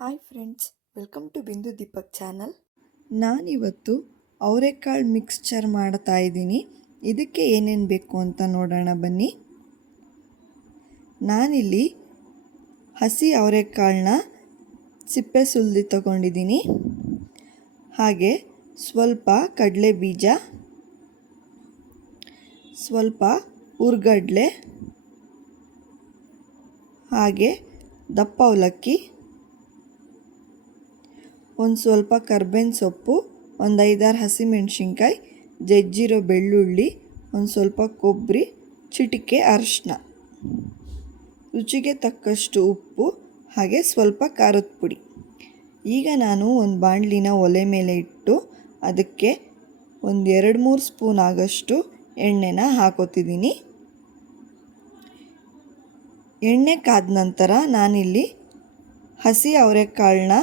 Hi friends, welcome to ಬಿಂದು Deepak channel. ನಾನಿವತ್ತು ಅವರೆಕಾಳು ಮಿಕ್ಸ್ಚರ್ ಮಾಡ್ತಾ ಇದ್ದೀನಿ. ಇದಕ್ಕೆ ಏನೇನು ಬೇಕು ಅಂತ ನೋಡೋಣ ಬನ್ನಿ. ನಾನಿಲ್ಲಿ ಹಸಿ ಅವರೆಕಾಳನ್ನ ಸಿಪ್ಪೆ ಸುಲಿದು ತಗೊಂಡಿದ್ದೀನಿ. ಹಾಗೆ ಸ್ವಲ್ಪ ಕಡಲೆ ಬೀಜ, ಸ್ವಲ್ಪ ಹುರ್ಗಡ್ಲೆ, ಹಾಗೆ ದಪ್ಪ ಅವಲಕ್ಕಿ, ಒಂದು ಸ್ವಲ್ಪ ಕರ್ಬೇವಿನ ಸೊಪ್ಪು, ಒಂದು 5-6 ಹಸಿಮೆಣಸಿನ್ಕಾಯಿ, ಜಜ್ಜಿರೋ ಬೆಳ್ಳುಳ್ಳಿ, ಒಂದು ಸ್ವಲ್ಪ ಕೊಬ್ಬರಿ, ಚಿಟಿಕೆ ಅರಿಶಿನ, ರುಚಿಗೆ ತಕ್ಕಷ್ಟು ಉಪ್ಪು, ಹಾಗೆ ಸ್ವಲ್ಪ ಖಾರದ ಪುಡಿ. ಈಗ ನಾನು ಒಂದು ಬಾಣಲಿನ ಒಲೆ ಮೇಲೆ ಇಟ್ಟು ಅದಕ್ಕೆ ಒಂದು 2-3 ಸ್ಪೂನ್ ಆಗೋಷ್ಟು ಎಣ್ಣೆನ ಹಾಕೋತಿದ್ದೀನಿ. ಎಣ್ಣೆ ಕಾದ ನಂತರ ನಾನಿಲ್ಲಿ ಹಸಿ ಅವರೆಕಾಳನ್ನ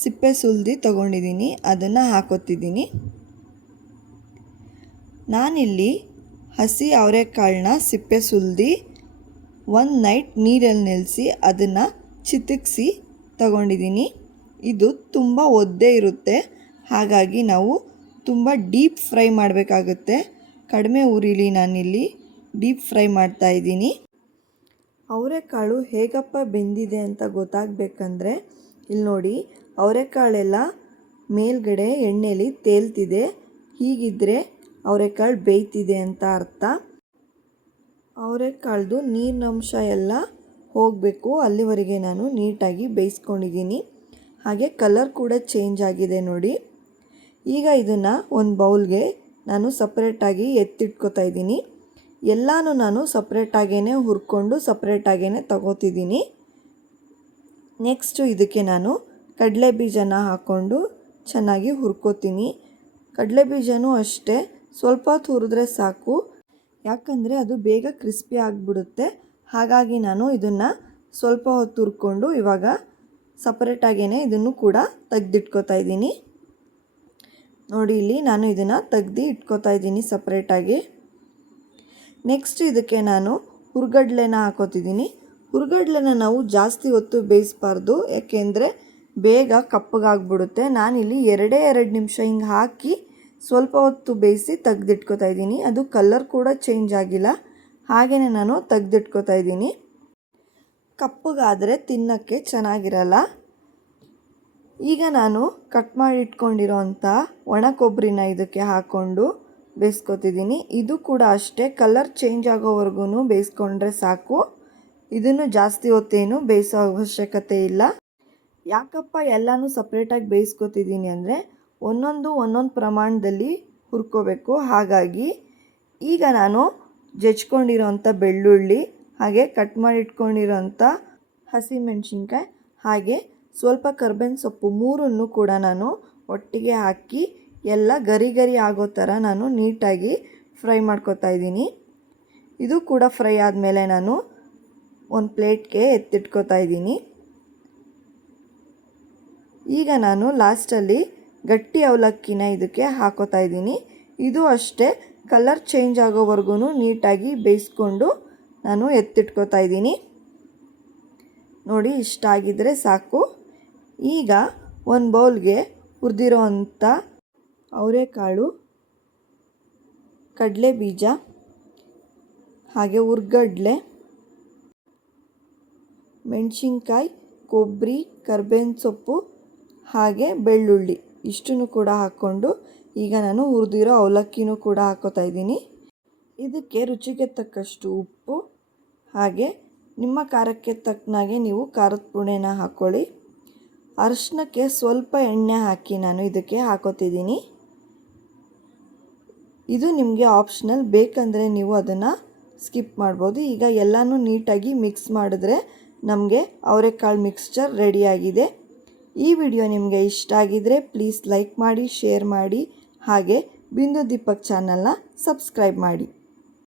ಸಿಪ್ಪೆ ಸುಲಿದು ತಗೊಂಡಿದ್ದೀನಿ, ಅದನ್ನು ಹಾಕೋತಿದ್ದೀನಿ. ನಾನಿಲ್ಲಿ ಹಸಿ ಅವರೆಕಾಳನ್ನ ಸಿಪ್ಪೆ ಸುಲಿದು ಒಂದು ನೈಟ್ ನೀರಲ್ಲಿ ನೆನೆಸಿ ಅದನ್ನು ಚಿತಿಕಿಸಿ ತಗೊಂಡಿದ್ದೀನಿ. ಇದು ತುಂಬ ಒದ್ದೆ ಇರುತ್ತೆ, ಹಾಗಾಗಿ ನಾವು ತುಂಬ ಡೀಪ್ ಫ್ರೈ ಮಾಡಬೇಕಾಗುತ್ತೆ. ಕಡಿಮೆ ಉರಿಲಿ ನಾನಿಲ್ಲಿ ಡೀಪ್ ಫ್ರೈ ಮಾಡ್ತಾಯಿದ್ದೀನಿ. ಅವರೆಕಾಳು ಹೇಗಪ್ಪ ಬೆಂದಿದೆ ಅಂತ ಗೊತ್ತಾಗಬೇಕಂದ್ರೆ ಇಲ್ಲಿ ನೋಡಿ, ಅವರೆಕಾಳೆಲ್ಲ ಮೇಲ್ಗಡೆ ಎಣ್ಣೆಲಿ ತೇಲ್ತಿದೆ. ಹೀಗಿದ್ದರೆ ಅವರೆಕಾಳು ಬೇಯ್ತಿದೆ ಅಂತ ಅರ್ಥ. ಅವರೆಕಾಳ್ದು ನೀರಿನಂಶ ಎಲ್ಲ ಹೋಗಬೇಕು, ಅಲ್ಲಿವರೆಗೆ ನಾನು ನೀಟಾಗಿ ಬೇಯಿಸ್ಕೊಂಡಿದ್ದೀನಿ. ಹಾಗೆ ಕಲರ್ ಕೂಡ ಚೇಂಜ್ ಆಗಿದೆ ನೋಡಿ. ಈಗ ಇದನ್ನು ಒಂದು ಬೌಲ್ಗೆ ನಾನು ಸಪ್ರೇಟಾಗಿ ಎತ್ತಿಟ್ಕೊತಾ ಇದ್ದೀನಿ. ಎಲ್ಲನೂ ನಾನು ಸಪ್ರೇಟಾಗೇ ಹುರ್ಕೊಂಡು ಸಪ್ರೇಟಾಗೇ ತಗೋತಿದ್ದೀನಿ. ನೆಕ್ಸ್ಟು ಇದಕ್ಕೆ ನಾನು ಕಡಲೆ ಬೀಜನ ಹಾಕ್ಕೊಂಡು ಚೆನ್ನಾಗಿ ಹುರ್ಕೋತೀನಿ. ಕಡಲೆ ಬೀಜನೂ ಅಷ್ಟೇ ಸ್ವಲ್ಪ ಹೊತ್ತು ಹುರಿದ್ರೆ ಸಾಕು, ಯಾಕಂದರೆ ಅದು ಬೇಗ ಕ್ರಿಸ್ಪಿ ಆಗಿಬಿಡುತ್ತೆ. ಹಾಗಾಗಿ ನಾನು ಇದನ್ನು ಸ್ವಲ್ಪ ಹೊತ್ತು ಹುರ್ಕೊಂಡು ಇವಾಗ ಸಪ್ರೇಟಾಗೇ ಇದನ್ನು ಕೂಡ ತೆಗೆದಿಟ್ಕೋತಾ ಇದ್ದೀನಿ. ನೋಡಿ, ಇಲ್ಲಿ ನಾನು ಇದನ್ನು ತೆಗ್ದು ಇಟ್ಕೋತಾ ಇದ್ದೀನಿ ಸಪ್ರೇಟಾಗಿ. ನೆಕ್ಸ್ಟ್ ಇದಕ್ಕೆ ನಾನು ಹುರ್ಗಡ್ಲೆನ ಹಾಕೋತಿದ್ದೀನಿ. ಹುರ್ಗಡ್ಲೆನ ನಾವು ಜಾಸ್ತಿ ಹೊತ್ತು ಬೇಯಿಸಬಾರ್ದು, ಯಾಕೆಂದರೆ ಬೇಗ ಕಪ್ಪಗಾಗ್ಬಿಡುತ್ತೆ. ನಾನಿಲ್ಲಿ 2 ನಿಮಿಷ ಹಿಂಗೆ ಹಾಕಿ ಸ್ವಲ್ಪ ಹೊತ್ತು ಬೇಯಿಸಿ ತೆಗೆದಿಟ್ಕೋತಾ ಇದ್ದೀನಿ. ಅದು ಕಲರ್ ಕೂಡ ಚೇಂಜ್ ಆಗಿಲ್ಲ, ಹಾಗೆಯೇ ನಾನು ತೆಗೆದಿಟ್ಕೋತಾ ಇದ್ದೀನಿ. ಕಪ್ಪಗಾದರೆ ತಿನ್ನೋಕ್ಕೆ ಚೆನ್ನಾಗಿರಲ್ಲ. ಈಗ ನಾನು ಕಟ್ ಮಾಡಿ ಇಟ್ಕೊಂಡಿರೋ ಅಂಥ ಒಣ ಕೊಬ್ಬರಿನ ಇದಕ್ಕೆ ಹಾಕ್ಕೊಂಡು ಬೇಯಿಸ್ಕೊತಿದ್ದೀನಿ. ಇದು ಕೂಡ ಅಷ್ಟೇ ಕಲರ್ ಚೇಂಜ್ ಆಗೋವರೆಗೂ ಬೇಯಿಸ್ಕೊಂಡ್ರೆ ಸಾಕು. ಇದನ್ನು ಜಾಸ್ತಿ ಹೊತ್ತೇನು ಬೇಯಿಸೋ ಅವಶ್ಯಕತೆ ಇಲ್ಲ. ಯಾಕಪ್ಪ ಎಲ್ಲನೂ ಸಪ್ರೇಟಾಗಿ ಬೇಯಿಸ್ಕೊತಿದ್ದೀನಿ ಅಂದರೆ ಒಂದೊಂದು ಪ್ರಮಾಣದಲ್ಲಿ ಹುರ್ಕೋಬೇಕು. ಹಾಗಾಗಿ ಈಗ ನಾನು ಜಜ್ಕೊಂಡಿರೋಂಥ ಬೆಳ್ಳುಳ್ಳಿ, ಹಾಗೆ ಕಟ್ ಮಾಡಿ ಇಟ್ಕೊಂಡಿರೋಂಥ ಹಸಿಮೆಣಸಿನ್ಕಾಯಿ, ಹಾಗೆ ಸ್ವಲ್ಪ ಕರ್ಬೇವಿನ ಸೊಪ್ಪು, ಮೂರನ್ನು ಕೂಡ ನಾನು ಒಟ್ಟಿಗೆ ಹಾಕಿ ಎಲ್ಲ ಗರಿ ಆಗೋ ಥರ ನಾನು ನೀಟಾಗಿ ಫ್ರೈ ಮಾಡ್ಕೊತಾ ಇದ್ದೀನಿ. ಇದು ಕೂಡ ಫ್ರೈ ಆದಮೇಲೆ ನಾನು ಒಂದು ಪ್ಲೇಟ್ಗೆ ಎತ್ತಿಟ್ಕೋತಾ ಇದ್ದೀನಿ. ಈಗ ನಾನು ಲಾಸ್ಟಲ್ಲಿ ಗಟ್ಟಿ ಅವಲಕ್ಕಿನ ಇದಕ್ಕೆ ಹಾಕೋತಾ ಇದ್ದೀನಿ. ಇದು ಅಷ್ಟೇ ಕಲರ್ ಚೇಂಜ್ ಆಗೋವರೆಗೂ ನೀಟಾಗಿ ಬೇಯಿಸ್ಕೊಂಡು ನಾನು ಎತ್ತಿಟ್ಕೋತಾ ಇದ್ದೀನಿ. ನೋಡಿ, ಇಷ್ಟ ಆಗಿದ್ದರೆ ಸಾಕು. ಈಗ ಒಂದು ಬೌಲ್ಗೆ ಹುರಿದಿರೋ ಅಂಥ ಅವರೆಕಾಳು, ಕಡಲೆ ಬೀಜ, ಹಾಗೆ ಹುರ್ಗಡ್ಲೆ, ಮೆಣಸಿನ್ಕಾಯಿ, ಕೊಬ್ಬರಿ, ಕರ್ಬೇವಿನ ಸೊಪ್ಪು, ಹಾಗೆ ಬೆಳ್ಳುಳ್ಳಿ ಇಷ್ಟನ್ನು ಕೂಡ ಹಾಕ್ಕೊಂಡು ಈಗ ನಾನು ಹುರಿದಿರೋ ಅವಲಕ್ಕಿನೂ ಕೂಡ ಹಾಕೋತಾ ಇದ್ದೀನಿ. ಇದಕ್ಕೆ ರುಚಿಗೆ ತಕ್ಕಷ್ಟು ಉಪ್ಪು, ಹಾಗೆ ನಿಮ್ಮ ಖಾರಕ್ಕೆ ತಕ್ಕನಾಗೆ ನೀವು ಖಾರದ ಪುಡಿನ ಹಾಕ್ಕೊಳ್ಳಿ. ಅರಿಶಿನಕ್ಕೆ ಸ್ವಲ್ಪ ಎಣ್ಣೆ ಹಾಕಿ ನಾನು ಇದಕ್ಕೆ ಹಾಕೋತಿದ್ದೀನಿ. ಇದು ನಿಮಗೆ ಆಪ್ಷನಲ್, ಬೇಕಂದರೆ ನೀವು ಅದನ್ನು ಸ್ಕಿಪ್ ಮಾಡ್ಬೋದು. ಈಗ ಎಲ್ಲನೂ ನೀಟಾಗಿ ಮಿಕ್ಸ್ ಮಾಡಿದ್ರೆ ನಮಗೆ ಅವರೆಕಾಳು ಮಿಕ್ಸ್ಚರ್ ರೆಡಿಯಾಗಿದೆ. ಈ ವಿಡಿಯೋ ನಿಮಗೆ ಇಷ್ಟ ಆಗಿದ್ದರೆ ಪ್ಲೀಸ್ ಲೈಕ್ ಮಾಡಿ, ಶೇರ್ ಮಾಡಿ, ಹಾಗೆ ಬಿಂದು ದೀಪಕ್ ಚಾನಲ್ನ ಸಬ್ಸ್ಕ್ರೈಬ್ ಮಾಡಿ.